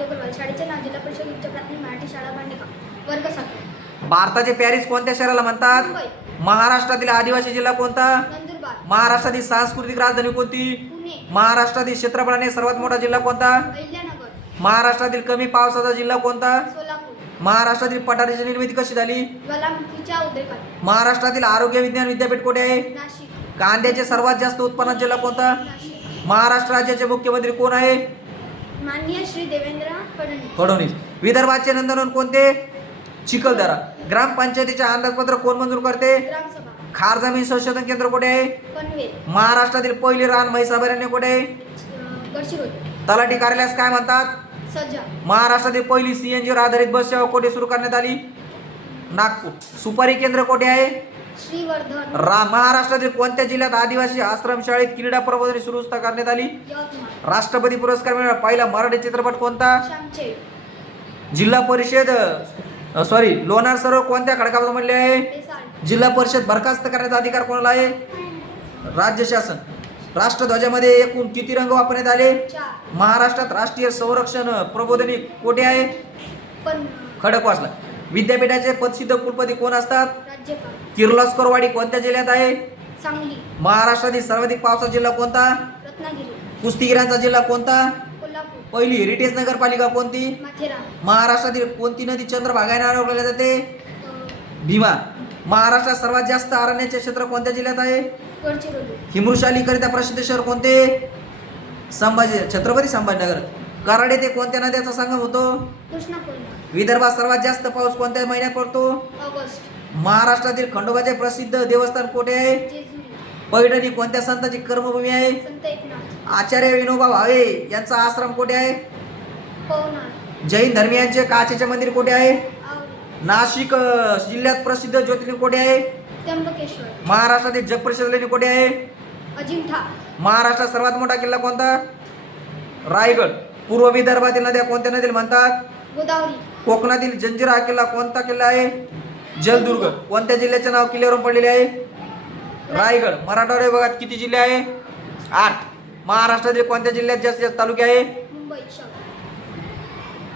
राज अग्रवाल, शाळेचे नाव जिल्हा परिषद उच्च प्राथमिक मराठी शाळा भांडेगाव, वर्ग 7. भारताचे पॅरिस कोणत्या शहराला म्हणतात? मुंबई. महाराष्ट्रातील आदिवासी जिल्हा कोणता? नंदुरबार. महाराष्ट्रातील सांस्कृतिक राजधानी कोणती? पुणे. महाराष्ट्रातील क्षेत्रफळाने सर्वात मोठा जिल्हा कोणता? अहिल्यानगर. महाराष्ट्रातील कमी पावसाचा जिल्हा कोणता? सोलापूर. महाराष्ट्रातील पठाराची निर्मिती कशी झाली? ज्वालामुखीच्या उद्रेकाने. महाराष्ट्रातील आरोग्य विज्ञान विद्यापीठ कुठे आहे? नाशिक. कांद्याचे सर्वात जास्त उत्पन्नाचा जिल्हा कोणता? नाशिक. महाराष्ट्र राज्याचे मुख्यमंत्री कोण आहे? माननीय श्री देवेंद्र फडणवीस. फडणवीस. विदर्भाचे नंदनवन कोणते? चिखलदरा. ग्रामपंचायतीचे अंदाजपत्र कोण मंजूर करते? ग्रामसभा. खार जमीन संशोधन केंद्र कुठे आहे? पनवेल. महाराष्ट्रातील पहिली रान म्हैस अभयारण्य कुठे आहे? गडचिरोली. तलाठी कार्यालयास काय म्हणतात? सज्जा. महाराष्ट्रातील पहिली सीएनजी वर आधारित बस सेवा कुठे सुरू करण्यात आली? नागपूर. सुपारी केंद्र कुठे आहे? श्रीवर्धन. महाराष्ट्रातील कोणत्या जिल्ह्यात आदिवासी आश्रमशाळेत क्रीडा प्रबोधिनी सुरू करण्यात आली? यवतमाळ. राष्ट्रपती पुरस्कार मिळाला पहिला मराठी चित्रपट कोणता? श्यामचे. जिल्हा परिषद लोणार सरोवर कोणत्या खडकापासून बनले आहे? बेसाळ. जिल्हा परिषद बरखास्त करण्याचा अधिकार कोणाला आहे? राज्य शासन. राष्ट्रध्वजामध्ये एकूण किती रंग वापरण्यात आले? 4. महाराष्ट्रात राष्ट्रीय संरक्षण प्रबोधिनी कोठे आहे? पण खडकवासला. विद्यापीठाचे पदसिद्ध कुलपती कोण असतात? राज्यपाल. किर्लोस्करवाडी कोणत्या जिल्ह्यात आहे? सांगली. महाराष्ट्रातील सर्वाधिक पावसाचा जिल्हा कोणता? रत्नागिरी. कुस्तीगिरांचा जिल्हा कोणता? कोल्हापूर. पहिली हेरिटेज नगरपालिका कोणती? माथेरान. महाराष्ट्रातील कोणती नदी चंद्रभागा याने ओळखली जाते? भीमा. महाराष्ट्रात सर्वात जास्त अरण्याचे क्षेत्र कोणत्या जिल्ह्यात आहे? गडचिरोली. हिमवृषालीकरिता प्रसिद्ध शहर कोणते? छत्रपती संभाजीनगर. कराड येथे कोणत्या नद्याचा संगम होतो? कृष्णा कोयना. विदर्भात सर्वात जास्त पाऊस कोणत्या महिन्यात पडतो? ऑगस्ट. महाराष्ट्रातील खंडोबाचे प्रसिद्ध देवस्थान कोठे आहे? जेजुरी. पैठणी कोणत्या संतांची कर्मभूमी आहे? संत एकनाथ. आचार्य विनोबा भावे यांचा आश्रम कोठे आहे? पवनार. जैन धर्मियांचे काचेचे मंदिर कोठे आहे? आवरी. नाशिक जिल्ह्यात प्रसिद्ध ज्योतिर्लिंग कोठे आहे? त्र्यंबकेश्वर. महाराष्ट्रातील जगप्रसिद्ध लेणी कोठे आहे? अजिंठा. महाराष्ट्रात सर्वात मोठा किल्ला कोणता? रायगड. पूर्व विदर्भातील नद्या कोणत्या नदीला म्हणतात? गोदावरी. कोकणातील जंजिरा किल्ला कोणता किल्ला आहे? जलदुर्ग. कोणत्या जिल्ह्याचे नाव किल्ल्यावरून पडलेले आहे? रायगड. मराठवाडा विभागात किती जिल्हे आहे? 8. महाराष्ट्रातील कोणत्या जिल्ह्यात जास्तीत जास्त तालुके आहे? मुंबई शहर.